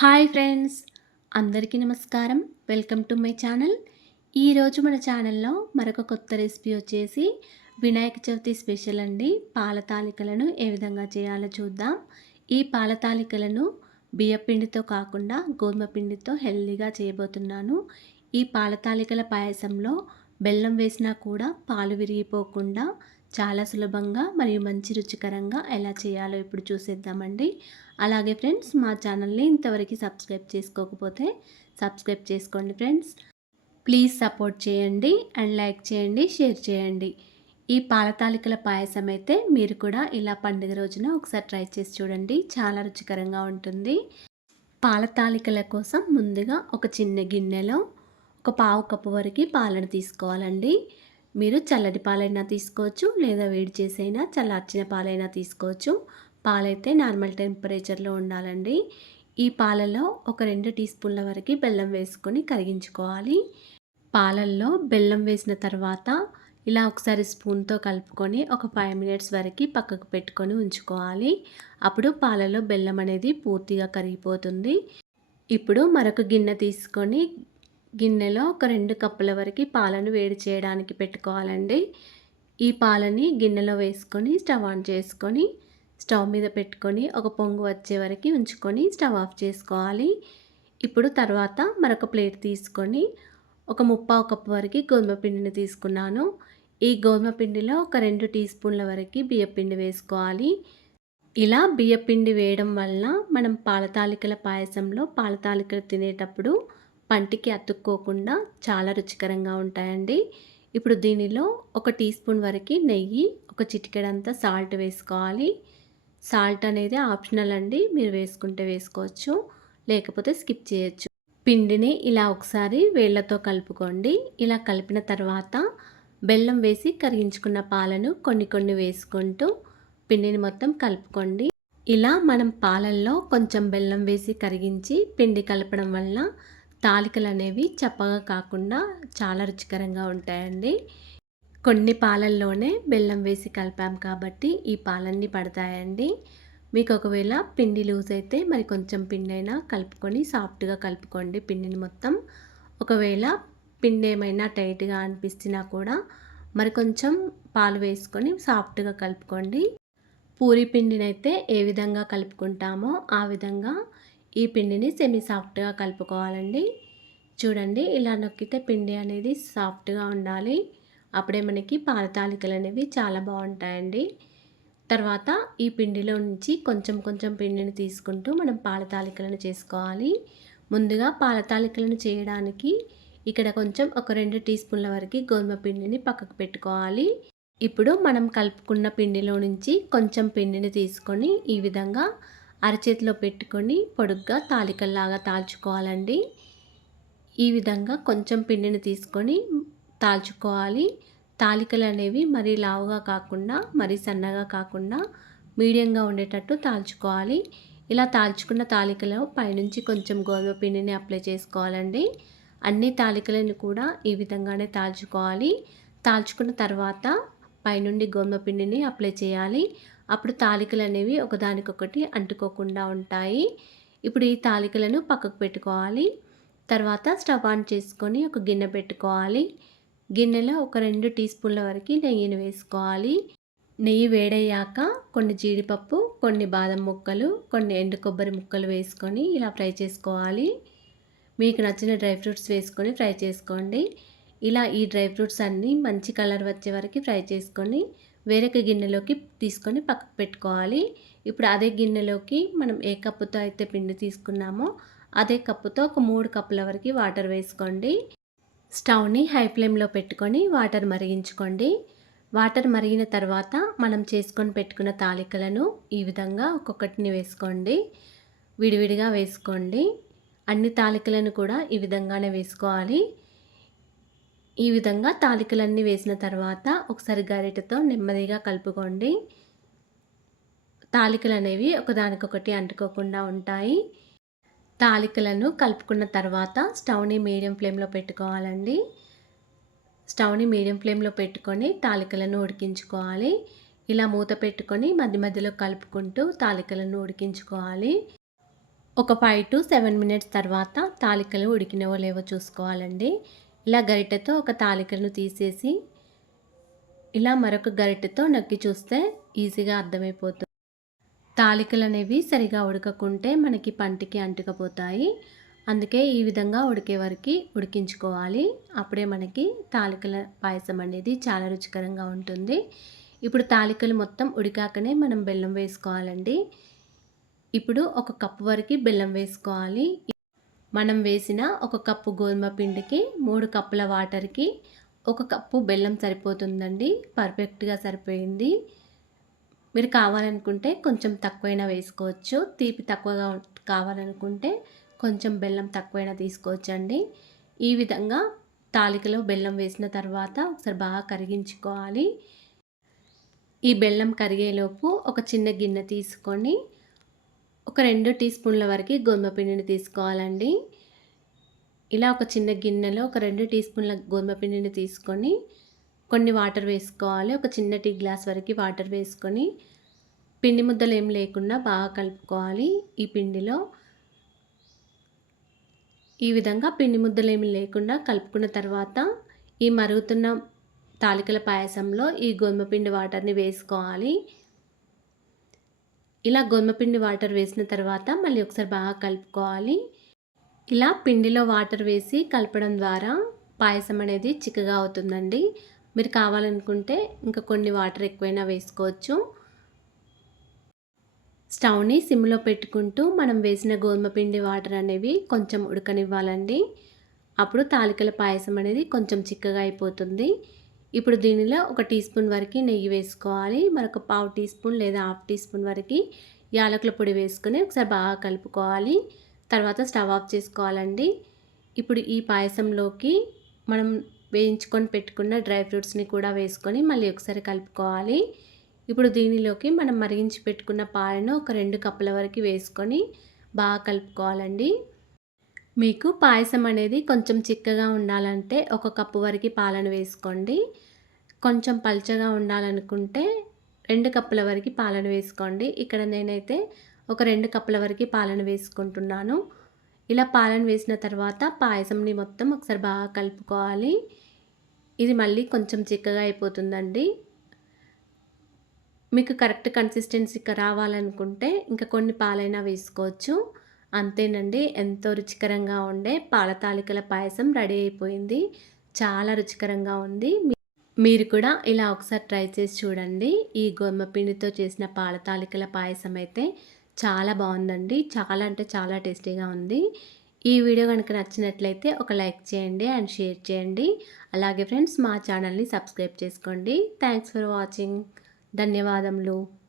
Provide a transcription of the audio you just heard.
Hi friends అందరికీ నమస్కారం. Welcome to my channel. ఈరోజు మన ఛానల్లో మరొక కొత్త రెసిపీ వచ్చేసి వినాయక చవితి స్పెషల్ అండి. పాల తాలికలను ఏ విధంగా చేయాలో చూద్దాం. ఈ పాల తాలికలను బియ్యపిండితో కాకుండా గోధుమ పిండితో హెల్దీగా చేయబోతున్నాను. ఈ పాల తాలికల పాయసంలో బెల్లం వేసినా కూడా పాలు విరిగిపోకుండా చాలా సులభంగా మరియు మంచి రుచికరంగా ఎలా చేయాలో ఇప్పుడు చూసేద్దామండి. అలాగే ఫ్రెండ్స్ మా ఛానల్ని ఇంతవరకు సబ్స్క్రైబ్ చేసుకోకపోతే సబ్స్క్రైబ్ చేసుకోండి ఫ్రెండ్స్. ప్లీజ్ సపోర్ట్ చేయండి అండ్ లైక్ చేయండి షేర్ చేయండి. ఈ పాలతాలికల పాయసం అయితే మీరు కూడా ఇలా పండుగ రోజున ఒకసారి ట్రై చేసి చూడండి. చాలా రుచికరంగా ఉంటుంది. పాలతాలికల కోసం ముందుగా ఒక చిన్న గిన్నెలో ఒక పావు కప్పు వరకు పాలను తీసుకోవాలండి. మీరు చల్లటి పాలైనా తీసుకోవచ్చు లేదా వేడి చేసైనా చల్లార్చిన పాలైనా తీసుకోవచ్చు. పాలైతే నార్మల్ టెంపరేచర్లో ఉండాలండి. ఈ పాలలో ఒక రెండు టీ స్పూన్ల వరకు బెల్లం వేసుకొని కరిగించుకోవాలి. పాలల్లో బెల్లం వేసిన తర్వాత ఇలా ఒకసారి స్పూన్తో కలుపుకొని ఒక ఫైవ్ మినిట్స్ వరకు పక్కకు పెట్టుకొని ఉంచుకోవాలి. అప్పుడు పాలలో బెల్లం అనేది పూర్తిగా కరిగిపోతుంది. ఇప్పుడు మరొక గిన్నె తీసుకొని గిన్నెలో ఒక రెండు కప్పుల వరకు పాలను వేడి చేయడానికి పెట్టుకోవాలండి. ఈ పాలని గిన్నెలో వేసుకొని స్టవ్ ఆన్ చేసుకొని స్టవ్ మీద పెట్టుకొని ఒక పొంగు వచ్చే వరకు ఉంచుకొని స్టవ్ ఆఫ్ చేసుకోవాలి. ఇప్పుడు తర్వాత మరొక ప్లేట్ తీసుకొని ఒక ముప్పావు కప్పు వరకు గోధుమ పిండిని తీసుకున్నాను. ఈ గోధుమ పిండిలో ఒక రెండు టీ స్పూన్ల వరకు బియ్యపిండి వేసుకోవాలి. ఇలా బియ్యపిండి వేయడం వల్ల మనం పాలతాలికల పాయసంలో పాలతాలికలు తినేటప్పుడు పంటికి అతుక్కోకుండా చాలా రుచికరంగా ఉంటాయండి. ఇప్పుడు దీనిలో ఒక టీ స్పూన్ వరకు నెయ్యి ఒక చిటికెడంతా సాల్ట్ వేసుకోవాలి. సాల్ట్ అనేది ఆప్షనల్ అండి మీరు వేసుకుంటే వేసుకోవచ్చు లేకపోతే స్కిప్ చేయొచ్చు. పిండిని ఇలా ఒకసారి వేళ్ళతో కలుపుకోండి. ఇలా కలిపిన తర్వాత బెల్లం వేసి కరిగించుకున్న పాలను కొన్ని కొన్ని వేసుకుంటూ పిండిని మొత్తం కలుపుకోండి. ఇలా మనం పాలల్లో కొంచెం బెల్లం వేసి కరిగించి పిండి కలపడం వల్ల తాలికలు అనేవి చప్పగా కాకుండా చాలా రుచికరంగా ఉంటాయండి. కొన్ని పాలల్లోనే బెల్లం వేసి కలిపాం కాబట్టి ఈ పాలన్నీ పడతాయండి. మీకు ఒకవేళ పిండి లూజ్ అయితే మరి కొంచెం పిండి అయినా కలుపుకొని సాఫ్ట్గా కలుపుకోండి పిండిని మొత్తం. ఒకవేళ పిండి ఏమైనా టైట్గా అనిపిస్తున్నా కూడా మరి కొంచెం పాలు వేసుకొని సాఫ్ట్గా కలుపుకోండి. పూరి పిండిని అయితే ఏ విధంగా కలుపుకుంటామో ఆ విధంగా ఈ పిండిని సెమీ సాఫ్ట్గా కలుపుకోవాలండి. చూడండి ఇలా నొక్కితే పిండి అనేది సాఫ్ట్గా ఉండాలి. అప్పుడే మనకి పాలతాలికలు అనేవి చాలా బాగుంటాయండి. తర్వాత ఈ పిండిలో నుంచి కొంచెం కొంచెం పిండిని తీసుకుంటూ మనం పాలతాలికలను చేసుకోవాలి. ముందుగా పాలతాలికలను చేయడానికి ఇక్కడ కొంచెం ఒక రెండు టీ స్పూన్ల వరకు గోధుమ పిండిని పక్కకు పెట్టుకోవాలి. ఇప్పుడు మనం కలుపుకున్న పిండిలో నుంచి కొంచెం పిండిని తీసుకొని ఈ విధంగా అరచేతిలో పెట్టుకొని పొడుగ్గా తాలికల్లాగా తాల్చుకోవాలండి. ఈ విధంగా కొంచెం పిండిని తీసుకొని తాల్చుకోవాలి. తాలికలు అనేవి మరీ లావుగా కాకుండా మరీ సన్నగా కాకుండా మీడియంగా ఉండేటట్టు తాల్చుకోవాలి. ఇలా తాల్చుకున్న తాలికలో పైనుంచి కొంచెం గోధుమ పిండిని అప్లై చేసుకోవాలండి. అన్ని తాలికలను కూడా ఈ విధంగానే తాల్చుకోవాలి. తాల్చుకున్న తర్వాత పైనుండి గోధుమ పిండిని అప్లై చేయాలి. అప్పుడు తాలికలు అనేవి ఒకదానికొకటి అంటుకోకుండా ఉంటాయి. ఇప్పుడు ఈ తాలికలను పక్కకు పెట్టుకోవాలి. తర్వాత స్టవ్ ఆన్ చేసుకొని ఒక గిన్నె పెట్టుకోవాలి. గిన్నెలో ఒక రెండు టీ స్పూన్ల వరకు నెయ్యిని వేసుకోవాలి. నెయ్యి వేడయ్యాక కొన్ని జీడిపప్పు కొన్ని బాదం ముక్కలు కొన్ని ఎండు కొబ్బరి ముక్కలు వేసుకొని ఇలా ఫ్రై చేసుకోవాలి. మీకు నచ్చిన డ్రై ఫ్రూట్స్ వేసుకొని ఫ్రై చేసుకోండి. ఇలా ఈ డ్రై ఫ్రూట్స్ అన్నీ మంచి కలర్ వచ్చే వరకు ఫ్రై చేసుకొని వేరొక గిన్నెలోకి తీసుకొని పక్కకు పెట్టుకోవాలి. ఇప్పుడు అదే గిన్నెలోకి మనం ఏ కప్పుతో అయితే పిండి తీసుకున్నామో అదే కప్పుతో ఒక మూడు కప్పుల వరకు వాటర్ వేసుకోండి. స్టవ్ని హై ఫ్లేమ్లో పెట్టుకొని వాటర్ మరిగించుకోండి. వాటర్ మరిగిన తర్వాత మనం చేసుకొని పెట్టుకున్న తాలికలను ఈ విధంగా ఒక్కొక్కటిని వేసుకోండి. విడివిడిగా వేసుకోండి. అన్ని తాలికలను కూడా ఈ విధంగానే వేసుకోవాలి. ఈ విధంగా తాలికలన్నీ వేసిన తర్వాత ఒకసారి గరిటెతో నెమ్మదిగా కలుపుకోండి. తాలికలు అనేవి ఒకదానికొకటి అంటుకోకుండా ఉంటాయి. తాలికలను కలుపుకున్న తర్వాత స్టవ్ని మీడియం ఫ్లేమ్లో పెట్టుకోవాలండి. స్టవ్ని మీడియం ఫ్లేమ్లో పెట్టుకొని తాలికలను ఉడికించుకోవాలి. ఇలా మూత పెట్టుకొని మధ్య మధ్యలో కలుపుకుంటూ తాలికలను ఉడికించుకోవాలి. ఒక ఫైవ్ టు సెవెన్ మినిట్స్ తర్వాత తాలికలు ఉడికినవో లేవో చూసుకోవాలండి. ఇలా గరిటెతో ఒక తాలికను తీసేసి ఇలా మరొక గరిటెతో నొక్కి చూస్తే ఈజీగా అర్థమైపోతుంది తాలికలు అనేవి సరిగా ఉడకకుంటే మనకి పంటికి అంటుకపోతాయి. అందుకే ఈ విధంగా ఉడికే వరకు ఉడికించుకోవాలి. అప్పుడే మనకి తాలికల పాయసం అనేది చాలా రుచికరంగా ఉంటుంది. ఇప్పుడు తాలికలు మొత్తం ఉడికాకనే మనం బెల్లం వేసుకోవాలండి. ఇప్పుడు ఒక కప్పు వరకు బెల్లం వేసుకోవాలి. మనం వేసిన ఒక కప్పు గోధుమ పిండికి మూడు కప్పుల వాటర్కి ఒక కప్పు బెల్లం సరిపోతుందండి. పర్ఫెక్ట్గా సరిపోయింది. మీరు కావాలనుకుంటే కొంచెం తక్కువైనా వేసుకోవచ్చు. తీపి తక్కువగా కావాలనుకుంటే కొంచెం బెల్లం తక్కువైనా తీసుకోవచ్చండి. ఈ విధంగా తాలికలో బెల్లం వేసిన తర్వాత ఒకసారి బాగా కరిగించుకోవాలి. ఈ బెల్లం కరిగేలోపు ఒక చిన్న గిన్నె తీసుకొని ఒక రెండు టీ స్పూన్ల వరకు గోధుమ పిండిని తీసుకోవాలండి. ఇలా ఒక చిన్న గిన్నెలో ఒక రెండు టీ స్పూన్ల గోధుమ పిండిని తీసుకొని కొన్ని వాటర్ వేసుకోవాలి. ఒక చిన్న టీ గ్లాస్ వరకు వాటర్ వేసుకొని పిండి ముద్దలు ఏం లేకుండా బాగా కలుపుకోవాలి ఈ పిండిలో. ఈ విధంగా పిండి ముద్దలు ఏమి లేకుండా కలుపుకున్న తర్వాత ఈ మరుగుతున్న తాలికల పాయసంలో ఈ గోధుమ పిండి వాటర్ని వేసుకోవాలి. ఇలా గోధుమ పిండి వాటర్ వేసిన తర్వాత మళ్ళీ ఒకసారి బాగా కలుపుకోవాలి. ఇలా పిండిలో వాటర్ వేసి కలపడం ద్వారా పాయసం అనేది చిక్కగా అవుతుందండి. మీరు కావాలనుకుంటే ఇంకా కొన్ని వాటర్ ఎక్కువైనా వేసుకోవచ్చు. స్టవ్ని సిమ్లో పెట్టుకుంటూ మనం వేసిన గోధుమ పిండి వాటర్ అనేవి కొంచెం ఉడకనివ్వాలండి. అప్పుడు తాలికల పాయసం అనేది కొంచెం చిక్కగా అయిపోతుంది. ఇప్పుడు దీనిలో ఒక టీ స్పూన్ వరకు నెయ్యి వేసుకోవాలి. మరొక పావు టీ స్పూన్ లేదా హాఫ్ టీ స్పూన్ వరకు యాలకుల పొడి వేసుకొని ఒకసారి బాగా కలుపుకోవాలి. తర్వాత స్టవ్ ఆఫ్ చేసుకోవాలండి. ఇప్పుడు ఈ పాయసంలోకి మనం వేయించుకొని పెట్టుకున్న డ్రై ఫ్రూట్స్ని కూడా వేసుకొని మళ్ళీ ఒకసారి కలుపుకోవాలి. ఇప్పుడు దీనిలోకి మనం మరిగించి పెట్టుకున్న పాలను ఒక రెండు కప్పుల వరకు వేసుకొని బాగా కలుపుకోవాలండి. మీకు పాయసం అనేది కొంచెం చిక్కగా ఉండాలంటే ఒక కప్పు వరకు పాలను వేసుకోండి. కొంచెం పల్చగా ఉండాలనుకుంటే రెండు కప్పుల వరకు పాలను వేసుకోండి. ఇక్కడ నేనైతే ఒక రెండు కప్పుల వరకు పాలను వేసుకుంటున్నాను. ఇలా పాలను వేసిన తర్వాత పాయసంని మొత్తం ఒకసారి బాగా కలుపుకోవాలి. ఇది మళ్ళీ కొంచెం చిక్కగా అయిపోతుందండి. మీకు కరెక్ట్ కన్సిస్టెన్సీ రావాలనుకుంటే ఇంకా కొన్ని పాలైనా వేసుకోవచ్చు. అంతేనండి. ఎంతో రుచికరంగా ఉండే పాల తాలికల పాయసం రెడీ అయిపోయింది. చాలా రుచికరంగా ఉంది. మీరు కూడా ఇలా ఒకసారి ట్రై చేసి చూడండి. ఈ గోధుమ పిండితో చేసిన పాల తాలికల పాయసం అయితే చాలా బాగుందండి. చాలా అంటే చాలా టేస్టీగా ఉంది. ఈ వీడియో కనుక నచ్చినట్లయితే ఒక లైక్ చేయండి అండ్ షేర్ చేయండి. అలాగే ఫ్రెండ్స్ మా ఛానల్ని సబ్స్క్రైబ్ చేసుకోండి. Thanks for watching. ధన్యవాదములు.